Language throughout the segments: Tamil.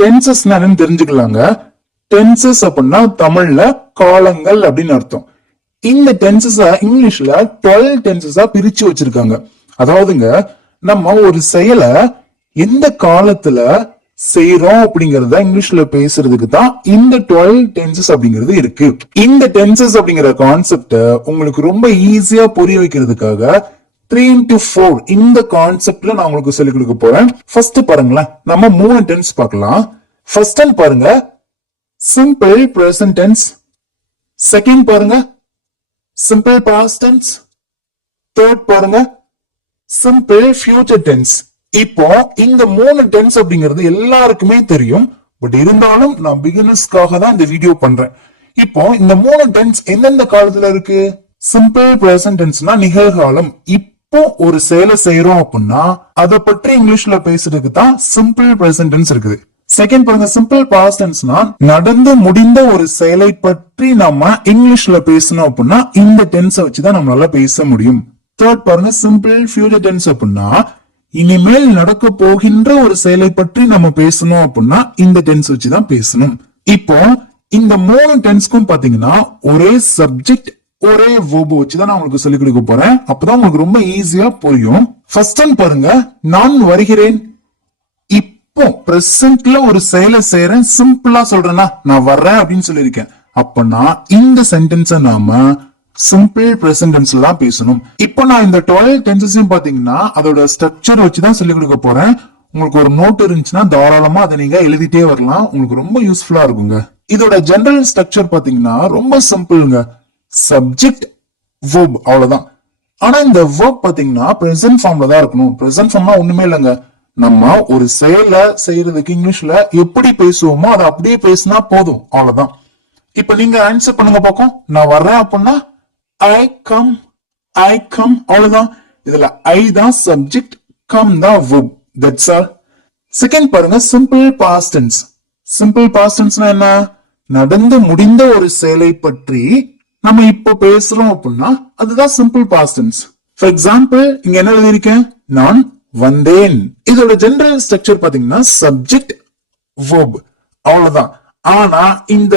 டென்சஸ் என்னன்னு தெரிஞ்சுக்கலாங்க. டென்சஸ் அப்படின்னா தமிழ்ல காலங்கள் அப்படின்னு அர்த்தம். இந்த டென்சஸ இங்கிலீஷ்ல 12 டென்சஸா பிரிச்சு வச்சிருக்காங்க. அதாவதுங்க, நம்ம ஒரு செயலை எந்த காலத்துல செய்யறோம் அப்படிங்கறத இங்கிலீஷ்ல பேசுறதுக்கு தான் இந்த 12 டென்சஸ் அப்படிங்கிறது இருக்கு. இந்த டென்சஸ் அப்படிங்கிற கான்செப்ட உங்களுக்கு ரொம்ப ஈஸியா புரிய வைக்கிறதுக்காக 3 into 4 இந்த கான்செப்ட்ல நான் உங்களுக்கு சொல்லிக் கொடுக்க போறேன். ஃபர்ஸ்ட் பாருங்களேன், நம்ம 3 டென்ஸ் பார்க்கலாம். ஃபர்ஸ்ட் டைம் பாருங்க, சிம்பிள் பிரசன்ட் டென்ஸ். செகண்ட் பாருங்க, சிம்பிள் பாஸ்ட் டென்ஸ். தேர்ட் பாருங்க, சிம்பிள் ஃபியூச்சர் டென்ஸ். இப்போ இந்த 3 டென்ஸ் அப்படிங்கிறது எல்லாருக்குமே தெரியும். பட் இருந்தாலும் நான் பிகினர்ஸ்க்காக தான் இந்த வீடியோ பண்றேன். இப்போ இந்த 3 டென்ஸ் எந்தெந்த காலத்துல இருக்கு? சிம்பிள் பிரசன்ட் டென்ஸ்னா நிகழ்காலம். இப்போ ஒரு செயலை செய்யறோம் அப்படின்னா அதை பற்றி இங்கிலீஷ்ல பேசுறதுக்கு தான் சிம்பிள் பிரசன்ட் டென்ஸ் இருக்குது. செகண்ட் பாருங்க, சிம்பிள் பாஸ்ட் டென்ஸ்னா நடந்து முடிந்த ஒரு செயலை பற்றி நம்ம இங்கிலீஷ்ல பேசணும் அப்படின்னா இந்த டென்ஸை வச்சுதான் நம்மளால பேச முடியும். தேர்ட் பாருங்க, சிம்பிள் ஃபியூச்சர் டென்ஸ் அப்படின்னா இனிமேல் நடக்க போகின்ற ஒரு செயலை பற்றி நம்ம பேசணும் அப்படின்னா இந்த டென்ஸ் வச்சுதான் பேசணும். இப்போ இந்த 3 டென்ஸ்க்கும் பாத்தீங்கன்னா ஒரே சப்ஜெக்ட் ஒரே verb வச்சுதான் நான் உங்களுக்கு சொல்லிக் கொடுக்க போறேன். அப்பதான் உங்களுக்கு ரொம்ப ஈஸியா புரியும். ஃபர்ஸ்ட் டைம் பாருங்க, நான் வருகிறேன். இப்போ பிரசன்ட்ல ஒரு செயலை செய்யறேன், சிம்பிளா சொல்றேன்னா நான் வர்றேன் அப்படின்னு சொல்லியிருக்கேன். அப்பனா இந்த சென்டென்ஸ நாம சிம்பிள் பிரசன்ட் டென்ஸ்ல தான் பேசணும். இப்போ நான் இந்த 12 டென்சஸையும் பாத்தீங்கன்னா அதோட ஸ்ட்ரக்சர் வச்சுதான் சொல்லிக் கொடுக்க போறேன். உங்களுக்கு ஒரு நோட் இருந்துச்சுன்னா தாராளமா அதை நீங்க எழுதிட்டே வரலாம். உங்களுக்கு ரொம்ப யூஸ்ஃபுல்லா இருக்குங்க. இதோட ஜெனரல் ஸ்ட்ரக்சர் பாத்தீங்கன்னா ரொம்ப சிம்பிள்ங்க. சப்ஜெக்ட் verb அவ்வளவுதான். ஆனா இந்த verb பாத்தீங்கன்னா பிரசன்ட் ஃபார்ம்ல தான் இருக்கணும். பிரசன்ட் ஃபார்ம்னா ஒண்ணுமே இல்லைங்க. நம்ம ஒரு செயலை செய்யறதுக்கு இங்கிலீஷ்ல எப்படி பேசுவோமோ அதை அப்படியே பேசினா போதும், அவ்வளவுதான். இப்ப நீங்க ஆன்சர் பண்ணுங்க பாப்போம். நான் வர்றேன் அப்படின்னா I come, அவ்வளவுதான். இதுல I தான் சப்ஜெக்ட், come தான் verb. That's all. செகண்ட் பாருங்க, simple past tense. Simple past டென்ஸ்னா என்ன? நடந்து முடிந்த ஒரு செயலை பற்றி நம்ம இப்போ பேசுறோம் அப்படின்னா அதுதான் simple past tense. For example இங்க என்ன எழுதியிருக்கேன்? நான் வந்தேன். இதோட ஜெனரல் ஸ்ட்ரக்சர் பாத்தீங்கன்னா சப்ஜெக்ட் verb அவ்வளவுதான். ஆனா இந்த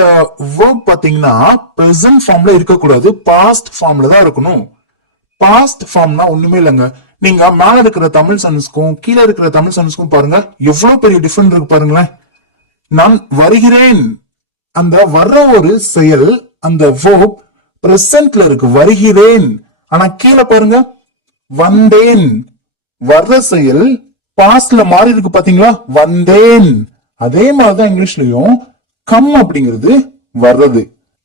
verb பாத்தீங்கன்னா பிரசன்ட் ஃபார்ம்ல இருக்கக்கூடாது, பாஸ்ட் ஃபார்ம்ல தான் இருக்கணும். பாஸ்ட் ஃபார்ம்னா ஒண்ணுமே இல்லைங்க. நீங்க மேல இருக்கிற தமிழ் சென்டென்ஸ்க்கும் கீழே இருக்கிற தமிழ் சென்டென்ஸ்க்கும் பாருங்க, எவ்வளவு பெரிய டிஃபரெண்ட் இருக்கு பாருங்களேன். நான் வருகிறேன், அந்த வர்ற ஒரு செயல், அந்த verb பிரசன்ட்ல இருக்கு, வருகிறேன். ஆனா கீழே பாருங்க, வந்தேன், வர்ற செயல் பாஸ்ட்ல மாறி இருக்கு பாத்தீங்களா, வந்தேன். அதே மாதிரிதான் இங்கிலீஷ்லயும் கம் அப்படிங்கிறது வர்றது,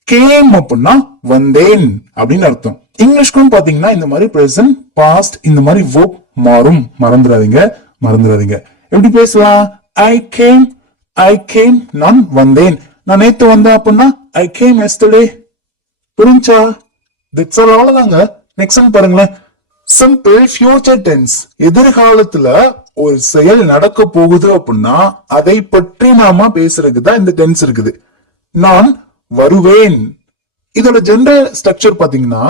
கேம் அப்படின்னா வந்தேன் அப்படின்னு அர்த்தம். இங்கிலீஷ்க்கும் பாத்தீங்கன்னா இந்த மாதிரி பிரசன்ட் பாஸ்ட் இந்த மாதிரி verb மாறும். மறந்துடாதீங்க. எப்படி பேசலாம்? ஐ கேம், நான் வந்தேன். நான் நேத்து வந்தேன் அப்படின்னா ஐ கேம் எஸ்டர்டே. புரிஞ்சா? தட்ஸ் ஆல், அவ்வளவுதாங்க. நெக்ஸ்ட் பாருங்களேன், சிம்பிள் ஃபியூச்சர் டென்ஸ். எதிர்காலத்துல ஒரு செயல் நடக்க போகுது அப்படின்னா அதை பற்றி நாம பேசுறதுக்கு தான் இந்த டென்ஸ் இருக்குது. நான் வருவேன். இதோட ஜெனரல் ஸ்ட்ரக்சர் பாத்தீங்கன்னா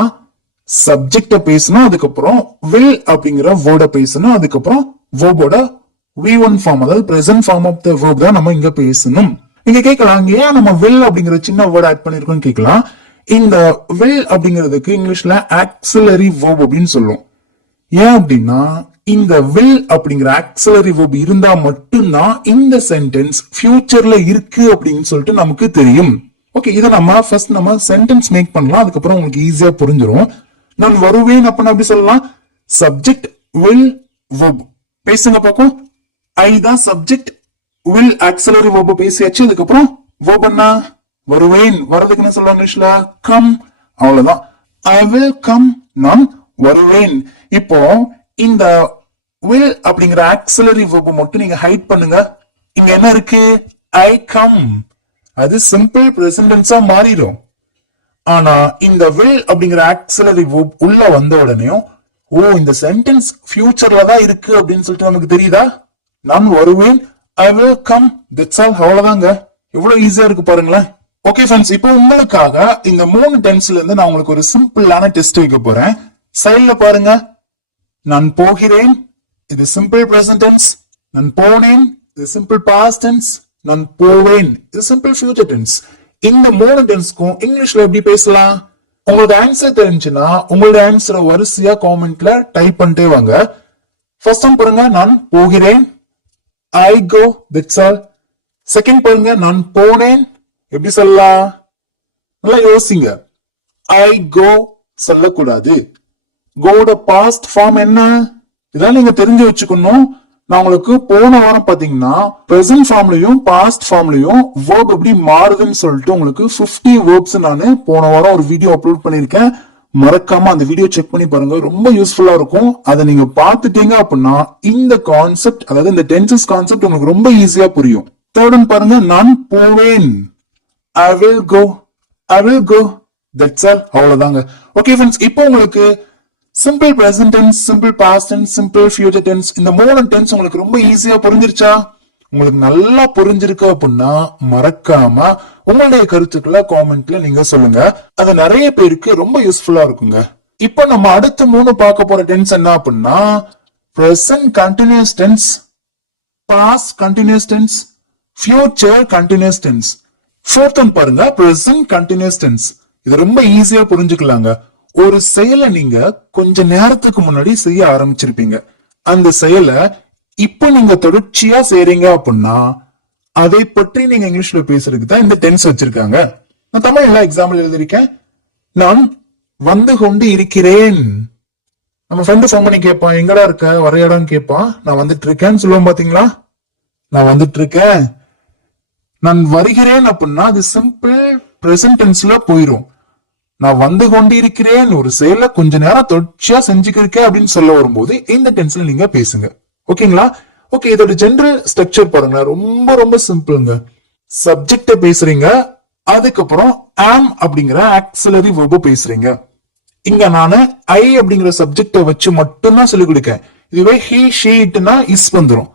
சப்ஜெக்ட பேசணும், அதுக்கப்புறம் will அப்படிங்கிற வேர்ட பேசணும், அதுக்கப்புறம் verb-ஓட V1 ஃபார்ம், அதாவது present form of the verb தான் நம்ம இங்க பேசணும். நீங்க கேட்கலாம், ஏன் நம்ம will அப்படிங்கிற சின்ன வேர்ட் ஆட் பண்ணிருக்கோம் கேட்கலாம். இந்த will அப்படிங்கிறதுக்கு இங்கிலீஷ்ல ஆக்சிலரி verb அப்படின்னு சொல்லுவோம். ஏன் அப்படின்னா இந்த will அப்படிங்கிற ஆக்சிலரி verb இருந்தா மட்டும்தான் இந்த சென்டென்ஸ் ஃபியூச்சர்ல இருக்கு அப்படின்னு சொல்லிட்டு நமக்கு தெரியும். ஓகே, இதை நம்ம சென்டென்ஸ் மேக் பண்ணலாம், அதுக்கப்புறம் உங்களுக்கு ஈஸியா புரிஞ்சிடும். நான் வருவேன் அப்படின்னா எப்படி சொல்லலாம்? சப்ஜெக்ட் will verb பேசுங்க பாக்கும். ஐ தான் சப்ஜெக்ட், will ஆக்சிலரி verb பேசியாச்சு, அதுக்கப்புறம் verb என்ன? வருவேன். வரதுக்கு என்ன சொல்லுவாங்க இங்கிலீஷ்ல? கம். அவ்வளவுதான். ஐ will come, நான் வருவேன். இப்போ இந்த will அப்படிங்கிற ஆக்சிலரி verb மட்டும் நீங்க ஹைட் பண்ணுங்க. இங்க என்ன இருக்கு? I come. அது சிம்பிள் பிரசன்ட் டென்ஸா மாறிடும். ஆனா இந்த will அப்படிங்கிற ஆக்சிலரி verb உள்ள வந்த உடனே இந்த சென்டென்ஸ் ஃபியூச்சர்ல தான் இருக்கு அப்படின்னு சொல்லிட்டு நமக்கு தெரியுதா? நான் வருவேன், ஐ will come. தட்ஸ் ஆல், அவ்வளவுதாங்க. எவ்வளவு ஈஸியா இருக்கு பாருங்களேன். ஓகே ஃப்ரெண்ட்ஸ், இப்போ உங்களுக்காக இந்த 3 டென்ஸ்ல இருந்து நான் உங்களுக்கு ஒரு சிம்பிளான டெஸ்ட் வைக்க போறேன். சைடுல பாருங்க, நான் போகிறேன், இது சிம்பிள் பிரசன்ட் டென்ஸ். நான் போனேன், இது சிம்பிள் பாஸ்ட் டென்ஸ். நான் போவேன் இது சிம்பிள் ஃபியூச்சர் டென்ஸ். இந்த மூணு டென்ஸ்க்கும் இங்கிலீஷ்ல எப்படி பேசலாம்? உங்களுக்கு ஆன்சர் தெரிஞ்சுன்னா உங்களோட ஆன்சரை வரிசையா காமெண்ட்ல டைப் பண்ணிட்டே வாங்க. ஃபர்ஸ்ட் ஒன் பாருங்க, நான் போகிறேன். ஐ கோ, தட்ஸ் ஆல். செகண்ட் பாருங்க, நான் போனேன். எப்படி சொல்லலாம்? நல்லா யோசிங்க. ஐ கோ சொல்லக்கூடாது. கோட பாஸ்ட் ஃபார்ம் என்ன? இதெல்லாம் நீங்க தெரிஞ்சு வச்சுக்கணும். நான் உங்களுக்கு போன வாரம் பாத்தீங்கன்னா பிரசன்ட் ஃபார்ம்லயும் பாஸ்ட் ஃபார்ம்லயும் வேர்ப் எப்படி மாறுதுன்னு சொல்லிட்டு உங்களுக்கு 50 வேர்ப்ஸ் நான் போன வாரம் ஒரு வீடியோ அப்லோட் பண்ணிருக்கேன். மறக்காம அந்த வீடியோ செக் பண்ணி பாருங்க, ரொம்ப யூஸ்ஃபுல்லா இருக்கும். அதை நீங்க பாத்துட்டீங்க அப்படின்னா இந்த கான்செப்ட், அதாவது இந்த டென்சஸ் கான்செப்ட் உங்களுக்கு ரொம்ப ஈஸியா புரியும். தேர்ட் ஒன் பாருங்க, நான் போவேன். I will go. I will go. That's all. அவ்வளவுதாங்க. ஓகே ஃப்ரெண்ட்ஸ், இப்போ உங்களுக்கு simple present tense, simple past tense, simple future tense, இந்த மூணு டென்ஸ் உங்களுக்கு ரொம்ப ஈஸியா புரிஞ்சிருச்சா? உங்களுக்கு நல்லா புரிஞ்சிருக்கு அப்படின்னா மறக்காம உங்களுடைய கருத்துக்களை காமெண்ட்ல நீங்க சொல்லுங்க. அது நிறைய பேருக்கு ரொம்ப யூஸ்ஃபுல்லா இருக்குங்க. இப்போ நம்ம அடுத்த மூணு பார்க்க போற டென்ஸ் என்ன அப்படின்னா present continuous tense, past continuous tense, future continuous tense. Fourth one பாருங்க, பிரசன்ட் கண்டினியூஸ் டென்ஸ். இது ரொம்ப ஈஸியா புரிஞ்சுக்கலாங்க. ஒரு செயலை நீங்க கொஞ்ச நேரத்துக்கு முன்னாடி செய்ய ஆரம்பிச்சிருப்பீங்க. அந்த செயலை இப்ப நீங்க தொடர்ச்சியா செய்றீங்க அப்படின்னா அதை பற்றி நீங்க இங்கிலீஷ்ல பேசுறதுக்கு தான் இந்த டென்ஸ் வச்சிருக்காங்க. நான் தமிழ்ல எக்ஸாம்பிள் எழுதிருக்கேன். நான் வந்து கொண்டு இருக்கிறேன். நம்ம ஃப்ரெண்டு ஃபோன் பண்ணி கேட்பான், எங்கடா இருக்க, வர இடம் கேட்பான். நான் வந்துட்டு இருக்கேன்னு சொல்லுவோம் பாத்தீங்களா? நான் வந்துட்டு இருக்கேன். நான் வருகிறேன் அப்படின்னா அது சிம்பிள் பிரசன்ட் டென்ஸ்ல போயிரும். நான் வந்து கொண்டு இருக்கிறேன் ஒரு செயலை கொஞ்ச நேரம் தொடர்ச்சியா செஞ்சுக்கிருக்கேன் அப்படின்னு சொல்ல வரும்போது இந்த டென்ஸ்ல நீங்க பேசுங்க. ஓகேங்களா? ஓகே, இதோட ஜெனரல் ஸ்ட்ரக்சர் பாருங்க, ரொம்ப ரொம்ப சிம்பிள்ங்க. சப்ஜெக்ட பேசுறீங்க, அதுக்கப்புறம் ஆம் அப்படிங்கிற ஆக்சிலரி வெர்ப பேசுறீங்க. இங்க நானு ஐ அப்படிங்கிற சப்ஜெக்ட வச்சு மட்டும்தான் சொல்லிக் கொடுக்கேன். இதுவே ஹி ஷீ இட்னா இஸ் வந்துரும்.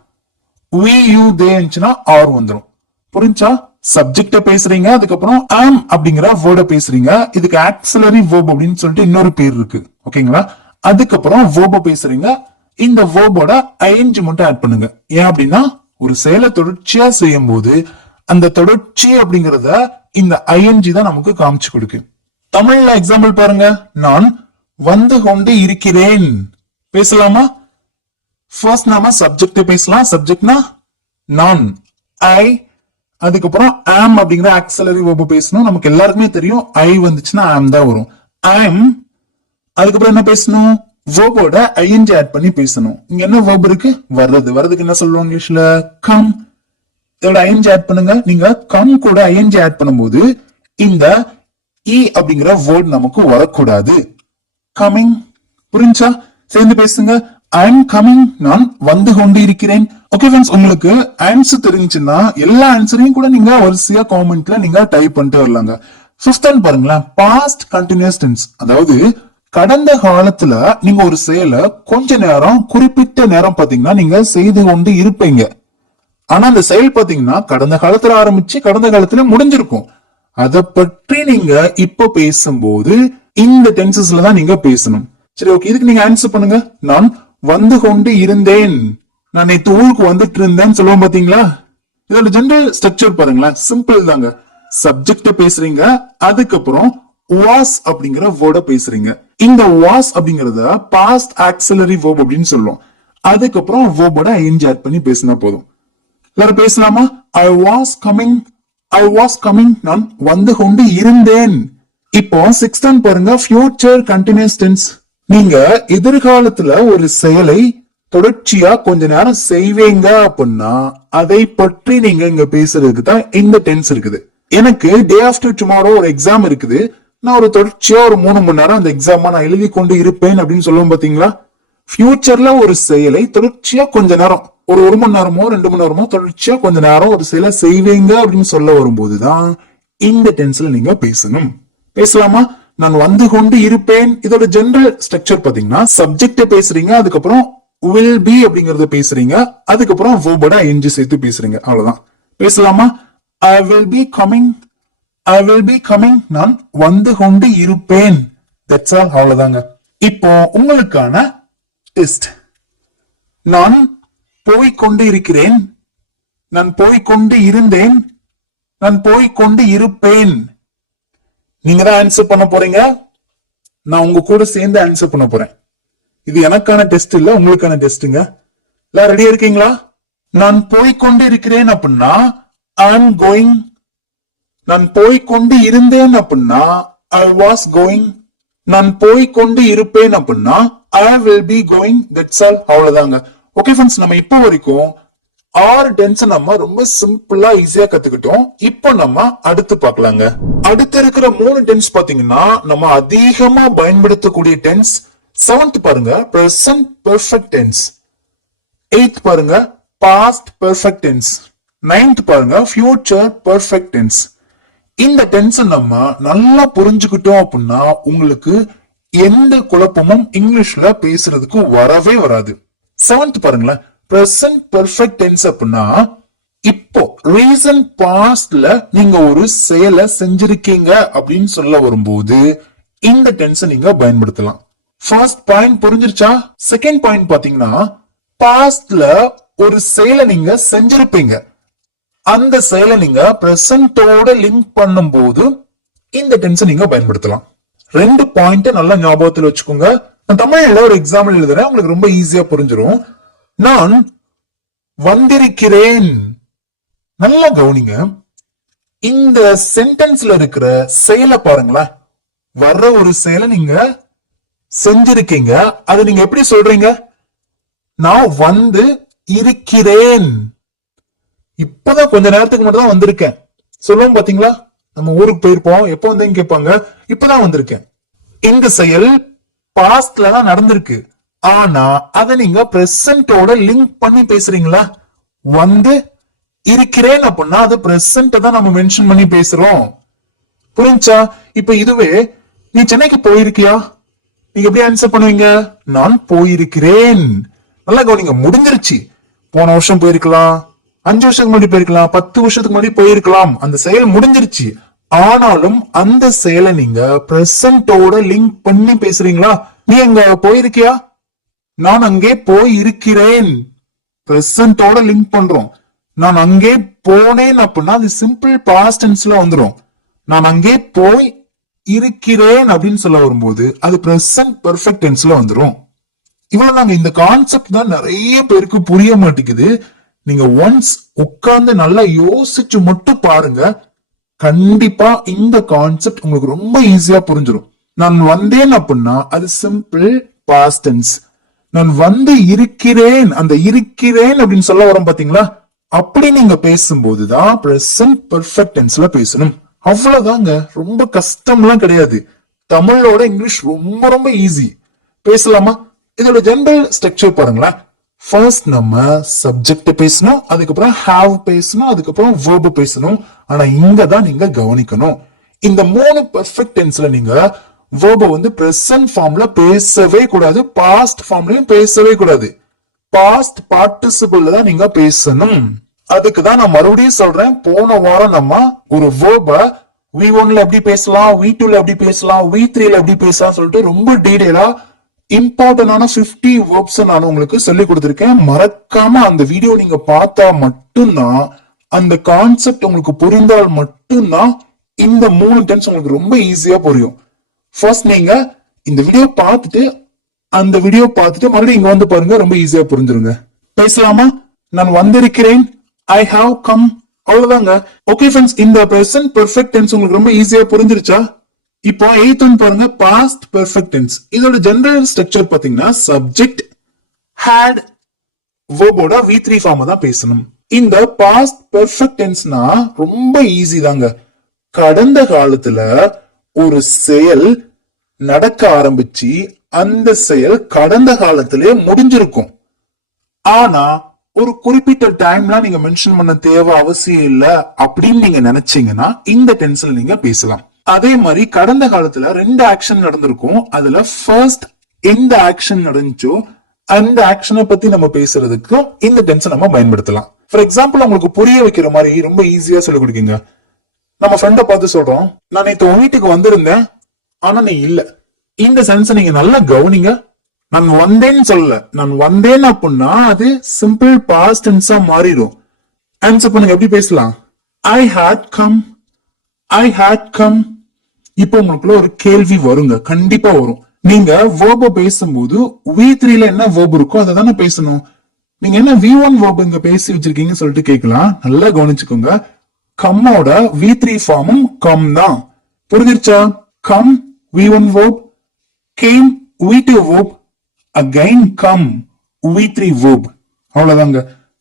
வி யூ தே இருந்துச்சுன்னா ஆர் வந்துரும். புரிஞ்சா? சப்ஜெக்ட பேசுறீங்க, அதுக்கப்புறம் ஆம் அப்படிங்கிற வேர்ட பேசுறீங்க. இதுக்கு ஆக்சிலரி வேர்ப் அப்படின்னு சொல்லிட்டு இன்னொரு பேர் இருக்கு. ஓகேங்களா? அதுக்கப்புறம் வேர்ப பேசுறீங்க. இந்த வேர்போட ஐஎன்ஜி மட்டும் ஆட் பண்ணுங்க. ஏன் அப்படின்னா ஒரு செயலை தொடர்ச்சியா செய்யும் போது அந்த தொடர்ச்சி அப்படிங்கறத இந்த ஐஎன்ஜி தான் நமக்கு காமிச்சு கொடுக்கு. தமிழ்ல எக்ஸாம்பிள் பாருங்க, நான் வந்து கொண்டு இருக்கிறேன். பேசலாமா? ஃபர்ஸ்ட் நாம சப்ஜெக்ட் பேசலாம். சப்ஜெக்ட்னா நான், ஐ, அதுக்கப்புறம் ஆம் அப்படிங்கிற ஆக்சிலரி வெர்ப் பேசணும். நமக்கு எல்லாருக்குமே தெரியும் ஐ வந்துச்சுன்னா ஆம் தான் வரும். ஆம், அதுக்கப்புறம் என்ன பேசணும்? வெர்போட ஐஎன்ஜி ஆட் பண்ணி பேசணும். இங்க என்ன வெர்ப் இருக்கு? வர்றதுக்கு என்ன சொல்லுவாங்க இங்கிலீஷ்ல? கம். இதோட ஐஎன்ஜி ஆட் பண்ணுங்க. நீங்க கம் கூட ஐஎன்ஜி ஆட் பண்ணும்போது இந்த இ அப்படிங்கிற வேர்ட் நமக்கு வரக்கூடாது. கமிங். புரிஞ்சா? சேர்ந்து பேசுங்க. I am coming. நான் வந்து கொண்டு இருக்கிறேன். ஓகே ஃப்ரெண்ட்ஸ், உங்களுக்கு ஆன்சர் தெரிஞ்சுன்னா எல்லா ஆன்சரையும் கூட நீங்க வரிசையா காமெண்ட்ல நீங்க டைப் பண்ணிட்டு வரலாங்க. ஃபிஃப்த் ஒன் பாருங்களேன், பாஸ்ட் கண்டினியூஸ் டென்ஸ். அதாவது கடந்த காலத்துல நீங்க ஒரு செயலை கொஞ்ச நேரம், குறிப்பிட்ட நேரம் பாத்தீங்கன்னா நீங்க செய்து கொண்டு இருப்பீங்க. ஆனா அந்த செயல் பாத்தீங்கன்னா கடந்த காலத்துல ஆரம்பிச்சு கடந்த காலத்துல முடிஞ்சிருக்கும். அதை பற்றி நீங்க இப்ப பேசும்போது இந்த டென்சஸ்ல தான் நீங்க பேசணும். சரி, ஓகே, இதுக்கு நீங்க ஆன்சர் பண்ணுங்க. நான் வந்து கொண்டு இருந்தேன். நான் நேற்று ஊருக்கு வந்துட்டு இருந்தேன்னு சொல்லுவோம் பாத்தீங்களா? இதோட ஜெனரல் ஸ்ட்ரக்சர் பாருங்களேன், சிம்பிள் தாங்க. சப்ஜெக்ட பேசுறீங்க, அதுக்கப்புறம் வாஸ் அப்படிங்கிற வேர்ட பேசுறீங்க. இந்த வாஸ் அப்படிங்கறத பாஸ்ட் ஆக்சிலரி வேர்ப் அப்படின்னு சொல்லுவோம். அதுக்கப்புறம் வேர்போட ஐஎன்ஜி ஆட் பண்ணி பேசினா போதும். எல்லாரும் பேசலாமா? I was coming. I was coming. நான் வந்து கொண்டு இருந்தேன். இப்போ சிக்ஸ்த் ஒன் பாருங்க, ஃபியூச்சர் கண்டினியூஸ் டென்ஸ். நீங்க எதிர்காலத்துல ஒரு செயலை தொடர்ச்சியா கொஞ்ச நேரம் செய்வீங்க அப்படின்னா அதை பற்றி நீங்க இங்க பேசுறதுக்கு தான் இந்த டென்ஸ் இருக்குது. எனக்கு டே ஆஃப்டர் டுமாரோ ஒரு எக்ஸாம் இருக்குது. நான் ஒரு தொடர்ச்சியா ஒரு 3 மணி நேரம் அந்த எக்ஸாம் நான் எழுதி கொண்டு இருப்பேன் அப்படின்னு சொல்லுவோம் பாத்தீங்களா? ஃபியூச்சர்ல ஒரு செயலை தொடர்ச்சியா கொஞ்ச நேரம், ஒரு 1 மணி நேரமோ 2 மணி நேரமோ தொடர்ச்சியா கொஞ்ச நேரம் ஒரு செயலை செய்வீங்க அப்படின்னு சொல்ல வரும்போதுதான் இந்த டென்ஸ்ல நீங்க பேசணும். பேசலாமா? நான் வந்து கொண்டு இருப்பேன். இதோட ஜெனரல் ஸ்ட்ரக்சர் பாத்தீங்கன்னா சப்ஜெக்ட பேசுறீங்க, அதுக்கப்புறம் will be அப்படிங்கறத பேசுறீங்க, அதுக்கப்புறம் verb-ஓட ing சேர்த்து பேசுறீங்க. அவ்வளவுதான். பேசலாமா? I will be coming. I will be coming. நான் வந்து கொண்டு இருப்பேன். That's all. அவ்வளவுதாங்க. இப்போ உங்களுக்கான டெஸ்ட். நான் போய்கொண்டு இருக்கிறேன். நான் போய்க்கொண்டு இருந்தேன், நான் போய்க்கொண்டு இருப்பேன். நீங்க தான் ஆன்சர் பண்ண போறீங்க. நான் உங்க கூட சேர்ந்து ஆன்சர் பண்ண போறேன். இது எனக்கான டெஸ்ட் இல்ல, உங்களுக்கான டெஸ்ட்ங்க. எல்லாம் ரெடியா இருக்கீங்களா? நான் போய்க்கொண்டு இருக்கிறேன் அப்படின்னா ஐ அம் கோயிங். நான் போய்க்கொண்டு இருந்தேன் அப்படின்னா ஐ வாஸ் கோயிங். நான் போய்க்கொண்டு இருப்பேன் அப்படின்னா I will be going. That's all. அவ்வளவுதாங்க. ஓகே ஃப்ரெண்ட்ஸ், நம்ம இப்போ வரைக்கும் 6 டென்ஸ் நம்ம ரொம்ப சிம்பிளா ஈஸியா கத்துக்கிட்டோம். இப்போ நம்ம அடுத்து பார்க்கலாங்க. அடுத்து இருக்கிற 3 டென்ஸ் பாத்தீங்கன்னா நம்ம அதிகமா பயன்படுத்தக்கூடிய டென்ஸ். 7th பாருங்க present perfect tense. 8th பாருங்க past perfect tense. 9th பாருங்க future perfect tense. இந்த டென்ஸ் நம்ம நல்லா புரிஞ்சுக்கிட்டோம் அப்படின்னா உங்களுக்கு எந்த குழப்பமும் இங்கிலீஷ்ல பேசுறதுக்கு வரவே வராது. 7th பாருங்களேன், present perfect tense அப்படின்னா இப்போ ரீசன்ட் பாஸ்ட்ல நீங்க ஒரு செயலை செஞ்சிருக்கீங்க அப்படின்னு சொல்ல வரும்போது இந்த டென்ஸை நீங்க பயன்படுத்தலாம். ஃபர்ஸ்ட் பாயிண்ட் புரிஞ்சிருச்சா? செகண்ட் பாயிண்ட் பாத்தீங்கன்னா பாஸ்ட்ல ஒரு செயலை நீங்க செஞ்சிருப்பீங்க, அந்த செயலை நீங்க பிரசன்டோட லிங்க் பண்ணும்போது இந்த டென்ஸை நீங்க பயன்படுத்தலாம். 2 பாயிண்ட் நல்லா ஞாபகத்தில் வச்சுக்கோங்க. நான் தமிழ்ல ஒரு எக்ஸாம்பிள் எழுதுறேன், உங்களுக்கு ரொம்ப ஈஸியா புரிஞ்சிடும். நான் வந்திருக்கிறேன். நல்லா கவனிங்க. இந்த சென்டென்ஸ்ல இருக்கிற செயலை பாருங்களேன். வர்ற ஒரு செயலை நீங்க செஞ்சிருக்கீங்க, அது நீங்க எப்படி சொல்றீங்க? நான் வந்து இருக்கிறேன். இப்பதான் கொஞ்ச நேரத்துக்கு மட்டும் தான் வந்திருக்கேன் சொல்லுவோம் பாத்தீங்களா? நம்ம ஊருக்கு போயிருப்போம், எப்போ வந்தீங்க கேட்பாங்க. இப்பதான் வந்திருக்கேன். இந்த செயல் பாஸ்ட்ல தான் நடந்திருக்கு, ஆனா அதை நீங்க பிரசன்டோட லிங்க் பண்ணி பேசுறீங்களா? வந்து இருக்கிறேன் அப்படின்னா அது பிரசன்ட் தான் நம்ம மென்ஷன் பண்ணி பேசுறோம். புரிஞ்சா? இப்ப இதுவே நீ சென்னைக்கு போயிருக்கியா, நீங்க எப்படி ஆன்சர் பண்ணுவீங்க? நான் போயிருக்கிறேன். நல்லா கவனிங்க, முடிஞ்சிருச்சு. போன வருஷம் போயிருக்கலாம், 5 வருஷத்துக்கு முன்னாடி போயிருக்கலாம், 10 வருஷத்துக்கு முன்னாடி போயிருக்கலாம். அந்த செயல் முடிஞ்சிருச்சு, ஆனாலும் அந்த செயலை நீங்க பிரசன்டோட லிங்க் பண்ணி பேசுறீங்களா? நீ அங்க போயிருக்கியா? நான் அங்கே போயிருக்கிறேன். பிரசன்டோட லிங்க் பண்றோம். நான் அங்கே போனேன் அப்படின்னா அது சிம்பிள் பாஸ்ட் டென்ஸ்ல வந்துடும். நான் அங்கே போய் இருக்கிறேன் அப்படின்னு சொல்ல வரும்போது அது பிரசன்ட் பெர்ஃபெக்ட் டென்ஸ்ல வந்துடும். இவ்வளவுதாங்க. இந்த கான்செப்ட் தான் நிறைய பேருக்கு புரிய மாட்டேங்குது. நீங்க ஒன்ஸ் உட்கார்ந்து நல்லா யோசிச்சு மட்டும் பாருங்க, கண்டிப்பா இந்த கான்செப்ட் உங்களுக்கு ரொம்ப ஈஸியா புரிஞ்சிடும். நான் வந்தேன் அப்படின்னா அது சிம்பிள் பாஸ்ட் டென்ஸ். நான் வந்து இருக்கிறேன், அந்த இருக்கிறேன் அப்படின்னு சொல்ல வரோம் பாத்தீங்களா? அப்படி நீங்க பேசும்போதுதான் பிரசன்ட் பெர்ஃபெக்ட் டென்ஸ்ல பேசணும். அவ்வளவுதாங்க. ரொம்ப கஷ்டம்லாம் கிடையாது. தமிழோட இங்கிலீஷ் ரொம்ப ரொம்ப ஈஸி. பேசலாமா? இதோட ஜெனரல் ஸ்ட்ரக்சர் பாருங்களேன். ஃபர்ஸ்ட் நம்ம சப்ஜெக்ட் பேசணும், அதுக்கப்புறம் ஹாவ் பேசணும், அதுக்கப்புறம் verb பேசணும். ஆனா இங்க தான் நீங்க கவனிக்கணும். இந்த 3 பெர்ஃபெக்ட் டென்ஸ்ல நீங்க verb வந்து பிரசன்ட் ஃபார்ம்ல பேசவே கூடாது, பாஸ்ட் ஃபார்ம்லயும் பேசவே கூடாது. பாஸ்ட் பார்ட்டிசிபிள்ல தான் நீங்க பேசணும். அதுக்கு தான் நான் மறுபடியும் சொல்றேன். போன வாரம் நம்ம ஒரு verb V1ல எப்படி பேசலாம், V2ல எப்படி பேசலாம், V3ல எப்படி பேசலாம் சொல்லிட்டு ரொம்ப டீடைலா இம்பார்ட்டன்டான 50 verbs நான் உங்களுக்கு சொல்லி கொடுத்திருக்கேன். மறக்காம அந்த வீடியோ நீங்க பார்த்தா மட்டும்தான், அந்த கான்செப்ட் உங்களுக்கு புரிந்தால் மட்டும்தான் இந்த 3 டென்ஸ் உங்களுக்கு ரொம்ப ஈஸியா புரியும். ஃபர்ஸ்ட் நீங்க இந்த வீடியோ பார்த்துட்டு அந்த வீடியோ பார்த்துட்டு மறுபடியும் இங்க வந்து பாருங்க, ரொம்ப ஈஸியா புரிஞ்சிருங்க. பேசலாமா? நான் வந்திருக்கிறேன், ஐ ஹாவ் கம். அவ்வளவுதாங்க. ஓகே ஃப்ரெண்ட்ஸ், இந்த பிரசன்ட் பெர்ஃபெக்ட் டென்ஸ் உங்களுக்கு ரொம்ப ஈஸியா புரிஞ்சிருச்சா? இப்போ 8th ஒன் பாருங்க, பாஸ்ட் பெர்ஃபெக்ட் டென்ஸ். இதோட ஜெனரல் ஸ்ட்ரக்சர் பாத்தீங்கன்னா சப்ஜெக்ட் had verb-ஓட V3 ஃபார்ம் தான் பேசணும். இந்த பாஸ்ட் பெர்ஃபெக்ட் டென்ஸ்னா ரொம்ப ஈஸி தாங்க. கடந்த காலத்துல ஒரு செயல் நடக்க ஆரம்பிச்சு அந்த செயல் கடந்த காலத்திலேயே முடிஞ்சிருக்கும். ஆனா ஒரு குறிப்பிட்ட டைம்லாம் நீங்க மென்ஷன் பண்ண தேவை அவசியம் இல்ல அப்படின்னு நீங்க நினைச்சீங்கன்னா இந்த டென்ஸ்ல நீங்க பேசலாம். அதே மாதிரி கடந்த காலத்துல 2 ஆக்ஷன் நடந்திருக்கும். அதுல ஃபர்ஸ்ட் எந்த ஆக்ஷன் நடந்துச்சோ அந்த ஆக்ஷனை பத்தி நம்ம பேசுறதுக்கு இந்த டென்ஸை நம்ம பயன்படுத்தலாம். ஃபார் எக்ஸாம்பிள் உங்களுக்கு புரிய வைக்கிற மாதிரி ரொம்ப ஈஸியா சொல்லிக் கொடுக்கீங்க. நம்ம ஃப்ரெண்டை பார்த்து சொல்றோம், நான் நேற்று உன் வீட்டுக்கு வந்திருந்தேன் ஆனா நீ இல்ல. இந்த சென்ஸ் நீங்க நல்லா கவனிங்க. நான் வந்தேன்னு சொல்லல, நான் வந்தேன் அப்படின்னா அது சிம்பிள் பாஸ்ட் டென்ஸா மாறிடும். ஆன்சர் பண்ணுங்க, எப்படி பேசலாம்? I had come, I had come. இப்போ உங்களுக்குள்ள ஒரு கேள்வி வருங்க, கண்டிப்பா வரும். நீங்க verb பேசும்போது V3 ல என்ன verb இருக்கோ அதை தானே பேசணும். நீங்க என்ன V1 verb இங்க பேசி வச்சிருக்கீங்கன்னு சொல்லிட்டு கேட்கலாம். நல்லா கவனிச்சுக்கோங்க. கம்மோட V3 ஃபார்மும் கம் தான். புரிஞ்சிருச்சா? Come V1 verb, came V2 verb, again come V3 verb. அவ்வளவுதாங்க.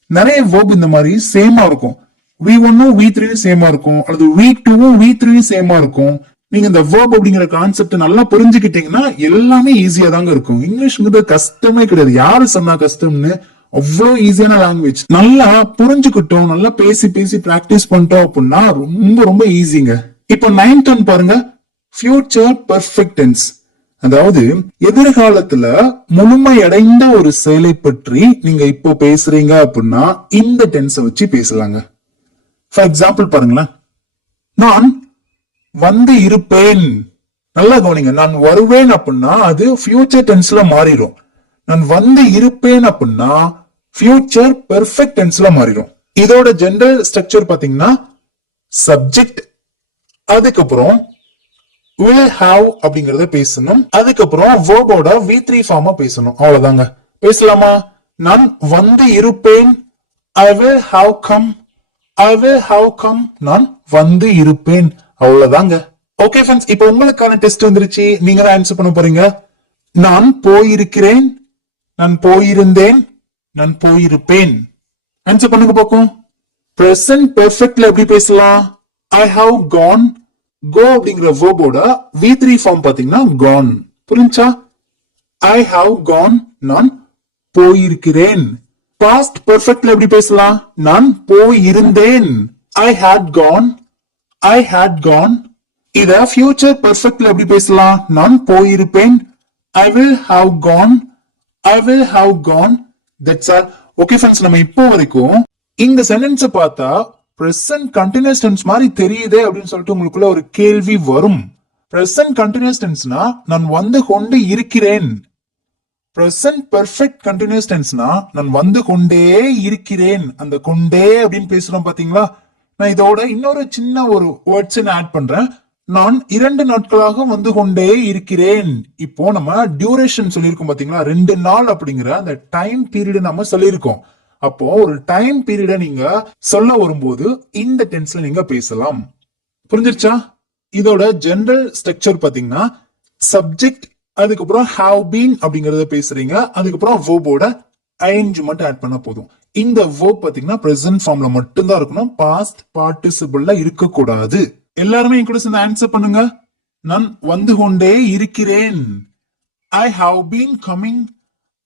நிறைய verb இந்த மாதிரி சேமா இருக்கும். V1ம் V3யும் சேமா இருக்கும், அல்லது V2ம் V3யும் சேமா இருக்கும். நீங்க இந்த verb அப்படிங்கிற கான்செப்ட் நல்லா புரிஞ்சுக்கிட்டீங்கன்னா எல்லாமே ஈஸியா தாங்க இருக்கும். இங்கிலீஷ்ங்கிறது கஷ்டமே கிடையாது. யாரு சொன்னா கஷ்டம்னு? அவ்வளவு ஈஸியான லாங்குவேஜ். நல்லா புரிஞ்சுக்கிட்டோம், நல்லா பேசி பேசி பிராக்டிஸ் பண்ணிட்டோம் அப்படின்னா ரொம்ப ரொம்ப ஈஸிங்க. இப்போ 9th ஒன் பாருங்க, ஃபியூச்சர் பெர்ஃபெக்ட் டென்ஸ். அதாவது எதிர்காலத்துல முழுமையடைந்த ஒரு செயலை பற்றி நீங்க இப்போ பேசுறீங்க அப்படின்னா இந்த டென்ஸை வச்சு பேசலாங்க. ஃபார் எக்ஸாம்பிள் பாருங்களேன், நான் வந்து இருப்பேன். நல்லா கவனிங்க, நான் வருவேன் அப்படின்னா அது ஃபியூச்சர் டென்ஸ்ல மாறிடும். நான் வந்து இருப்பேன் அப்படின்னா ஃபியூச்சர் பெர்ஃபெக்ட் டென்ஸ்ல மாறிடும். இதோட ஜெனரல் ஸ்ட்ரக்சர் பாத்தீங்கன்னா சப்ஜெக்ட், அதுக்கப்புறம் will have அப்படிங்கறத பேசணும், அதுக்கப்புறம் verb-ஓட V3 ஃபார்மா பேசணும். அவ்வளவுதாங்க. பேசலாமா? நான் வந்து இருப்பேன், I will have come, I will have come. நான் வந்து இருப்பேன். அவ்வளவுதாங்க. ஓகே ஃப்ரெண்ட்ஸ், இப்போ உங்களுக்கான டெஸ்ட் வந்துருச்சு. நீங்க தான் ஆன்சர் பண்ண போறீங்க. நான் போயிருக்கிறேன், நான் போயிருந்தேன், நான் போயிருப்பேன். ஆன்சர் பண்ணுங்க பாப்போம். பிரசன்ட் பெர்ஃபெக்ட்ல எப்படி பேசலாம்? I have gone. go அப்படிங்கிற verb-ஓட V3 ஃபார்ம் பாத்தீங்கன்னா gone. புரிஞ்சா? I have gone, நான் போயிருக்கிறேன். பாஸ்ட் பெர்ஃபெக்ட்ல எப்படி பேசலாம்? நான் போயிருந்தேன். I had gone, I had gone. இத ஃபியூச்சர் பெர்ஃபெக்ட்ல எப்படி பேசலாம்? நான் போயிருப்பேன். I will have gone, I will have gone. That's all. Okay friends, நம்ம இப்போ வரைக்கும் இந்த சென்டென்ஸ் பார்த்தா present continuous tense மாதிரி தெரியுதே அப்படின்னு சொல்லிட்டு உங்களுக்குள்ள ஒரு கேள்வி வரும். present continuous tenseனா நான் வந்து கொண்டு இருக்கிறேன். present perfect continuous tenseனா நான் வந்து கொண்டே இருக்கிறேன். அந்த கொண்டே அப்படின்னு பேசுறோம் பாத்தீங்களா? நான் இதோட இன்னொரு சின்ன ஒரு வேர்ட்ஸ் ஆட் பண்றேன். நான் 2 நாட்களாக வந்து கொண்டே இருக்கிறேன். இப்போ நம்ம டியூரேஷன் சொல்லியிருக்கோம் பாத்தீங்களா? 2 நாள் அப்படிங்கிற அந்த டைம் பீரியட் நம்ம சொல்லியிருக்கோம். அப்போ ஒரு டைம் பீரியட நீங்க சொல்ல வரும்போது இந்த டென்ஸ்ல நீங்க பேசலாம். புரிஞ்சிருச்சா? இதோட ஜெனரல் ஸ்ட்ரக்சர் பாத்தீங்கன்னா சப்ஜெக்ட், அதுக்கப்புறம் have been அப்படிங்கறத பேசுறீங்க, அதுக்கப்புறம் verb-ஓட ing மட்டும் ஆட் பண்ணா போதும். இந்த verb பாத்தீங்கன்னா பிரசன்ட் ஃபார்ம்ல மட்டும் தான் இருக்கணும், பாஸ்ட் பார்ட்டிசிபிள்ல இருக்க கூடாது. எல்லாருமே என் கூட சேர்ந்து ஆன்சர் பண்ணுங்க. நான் வந்து கொண்டே இருக்கிறேன். I have been coming,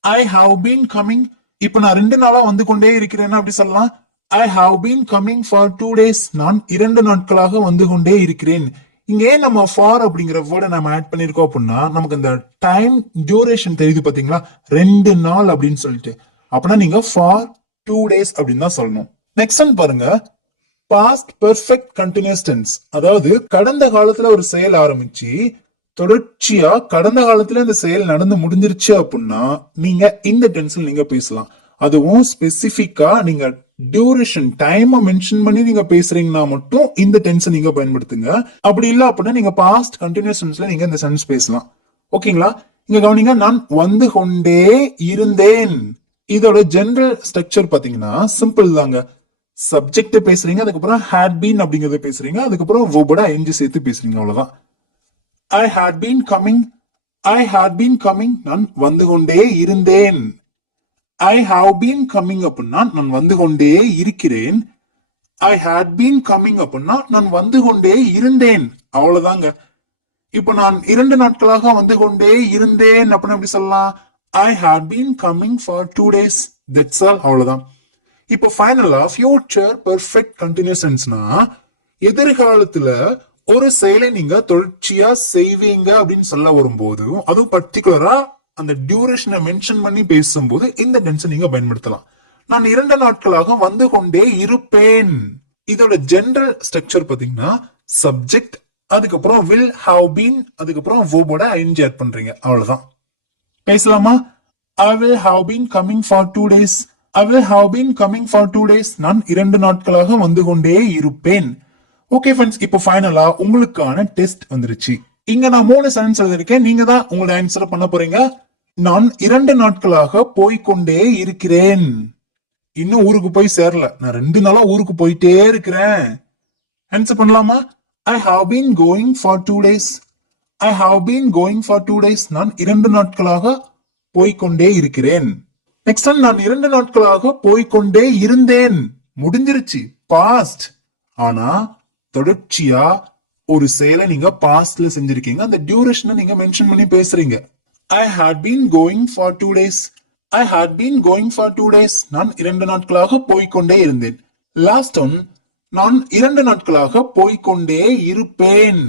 I have been coming. இப்ப நான் 2 நாளா வந்து கொண்டே இருக்கிறேன் அப்படி சொல்லலாம். I have been coming for 2 days. நான் 2 நாட்களாக வந்து கொண்டே இருக்கிறேன். இங்கே நம்ம for அப்படிங்கிற வேர்டை நம்ம ஆட் பண்ணிருக்கோம் அப்படின்னா நமக்கு இந்த டைம் டியூரேஷன் தெரியுது பாத்தீங்களா? 2 நாள் அப்படின்னு சொல்லிட்டு. அப்படின்னா நீங்க for 2 days அப்படின்னு தான் சொல்லணும். நெக்ஸ்ட் ஒன் பாருங்க, பாஸ்ட் பெர்ஃபெக்ட் கண்டினியூஸ் டென்ஸ். அதாவது கடந்த காலத்துல ஒரு செயல் ஆரம்பிச்சு தொடர்ச்சியா கடந்த காலத்துல இந்த செயல் நடந்து முடிஞ்சிருச்சு அப்படின்னா நீங்க இந்த டென்ஸ்ல நீங்க பேசலாம். அதுவும் ஸ்பெசிபிக்கா நீங்க டியூரேஷன் டைம் மென்ஷன் பண்ணி நீங்க பேசுறீங்கன்னா மட்டும் இந்த டென்ஸ் நீங்க பயன்படுத்துங்க. அப்படி இல்ல அப்படின்னா நீங்க பாஸ்ட் கண்டினியூஸ் டென்ஸ்ல நீங்க இந்த சென்ஸ் பேசலாம். ஓகேங்களா? இங்க கவனிங்க, நான் வந்து கொண்டே இருந்தேன். இதோட ஜெனரல் ஸ்ட்ரக்சர் பாத்தீங்கன்னா சிம்பிள் தாங்க. சப்ஜெக்ட் பேசுறீங்க, அதுக்கப்புறம் had been அப்படிங்கறத பேசுறீங்க, அதுக்கப்புறம் verb-ஓட ing சேர்த்து பேசுறீங்க. அவ்வளவுதான். I had been coming, I had been coming. நான் வந்து கொண்டே இருந்தேன். I have been coming அப்படின்னா நான் வந்து கொண்டே இருக்கிறேன். I had been coming அப்படின்னா நான் வந்து கொண்டே இருந்தேன். அவ்வளவுதாங்க. இப்ப நான் 2 நாட்களாக வந்து கொண்டே இருந்தேன் அப்படின்னு எப்படி சொல்லலாம்? I had been coming for 2 days. That's all. அவ்வளவுதான். இப்போ ஃபைனலா ஃபியூச்சர் பெர்ஃபெக்ட் கண்டினியூஸ் டென்ஸ்னா எதிர்காலத்துல ஒரு செயலை நீங்க தொடர்ச்சியா செய்வீங்க அப்படின்னு சொல்ல வரும்போது, அதுவும் பர்டிகுலரா அந்த டியூரேஷனை மென்ஷன் பண்ணி பேசும்போது இந்த டென்ஸை நீங்க பயன்படுத்தலாம். நான் 2 நாட்களாக வந்து கொண்டே இருப்பேன். இதோட ஜெனரல் ஸ்ட்ரக்சர் பாத்தீங்கன்னா சப்ஜெக்ட், அதுக்கப்புறம் will have been, அதுக்கப்புறம் verb-ஓட ing ஆட் பண்றீங்க. அவ்வளவுதான். பேசலாமா? I will have been coming for 2 days. I will have been coming for 2 days. நான் 2 நாட்களாக வந்து கொண்டே இருப்பேன். ஓகே ஃப்ரெண்ட்ஸ், இப்போ ஃபைனலா உங்களுக்கான டெஸ்ட் வந்துருச்சு. இங்க நான் 3 சென்டென்ஸ் எழுதிருக்கேன். நீங்க தான் உங்களோட ஆன்சர் பண்ண போறீங்க. நான் 2 நாட்களாக போய்கொண்டே இருக்கிறேன். இன்னும் ஊருக்கு போய் சேரல. நான் 2 நாளா ஊருக்கு போயிட்டே இருக்கிறேன். ஆன்சர் பண்ணலாமா? I have been going for 2 days. I have been going for 2 days. நான் 2 நாட்களாக போய்கொண்டே இருக்கிறேன். நெக்ஸ்ட் டைம் நான் 2 நாட்களாக போய்கொண்டே இருந்தேன். முடிஞ்சிருச்சு, பாஸ்ட். ஆனா தொடர்ச்சியா ஒரு செயலை நீங்க பாஸ்ட்ல செஞ்சிருக்கீங்க. அந்த டியூரேஷனை நீங்க மென்ஷன் பண்ணி பேசுறீங்க. I had been going for 2 days. I had been going for 2 days. நான் 2 நாட்களாக போய்கொண்டே இருந்தேன். லாஸ்ட் ஒன், நான் 2 நாட்களாக போய்கொண்டே இருப்பேன்.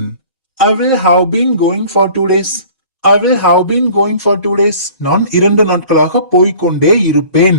I will have been going for 2 days. I will have been going for 2 days. நான் 2 நாட்களாக போய்கொண்டே இருப்பேன்.